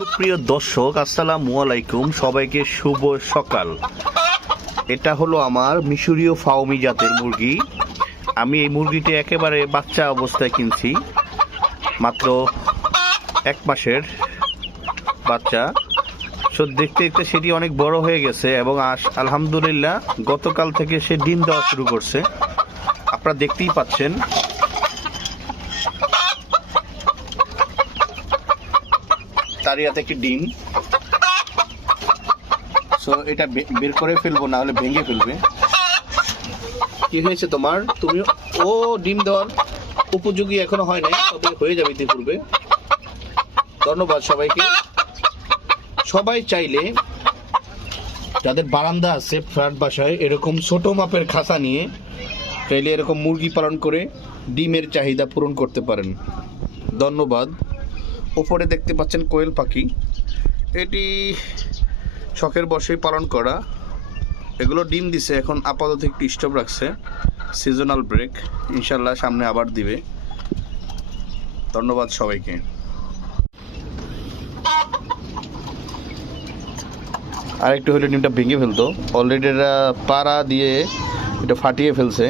সুপ্রিয় দর্শক, আসসালামু আলাইকুম। সবাইকে শুভ সকাল। এটা হলো আমার মিশরীয় ফাউমি জাতের মুরগি। আমি এই মুরগিটি একেবারে বাচ্চা অবস্থায় কিনছি, মাত্র 1 মাসের বাচ্চা। দেখতে দেখতে সেটি অনেক বড় হয়ে গেছে এবং আলহামদুলিল্লাহ গতকাল থেকে সে ডিম দেওয়া শুরু করছে। আপনারা দেখতেই পাচ্ছেন। তারই হাতে একটি ডিম। সো এটা বের করে ফেলবো, না হলে ভেঙে ফেলবে। কি হয়েছে তোমার? তুমি ডিম দেওয়ার উপযোগী এখনো হয় নাই, তবে হয়ে যাবে ইতিপূর্বে। ধন্যবাদ সবাইকে। সবাই চাইলে যাদের বারান্দা আছে ফ্ল্যাট বাসায়, এরকম ছোট মাপের খাঁচা নিয়ে চাইলে এরকম মুরগি পালন করে ডিমের চাহিদা পূরণ করতে পারেন। ধন্যবাদ। উপরে দেখতে পাচ্ছেন কোয়েল পাখি। এটি শখের বশেই পালন করা। এগুলো ডিম দিছে, এখন আপাতত একটু স্টপ রাখছে, সিজনাল ব্রেক। ইনশাল্লাহ সামনে আবার দিবে। ধন্যবাদ সবাইকে। আর একটু হলে ডিমটা ভেঙে ফেলতো। অলরেডি এটা পাড়া দিয়ে এটা ফাটিয়ে ফেলছে।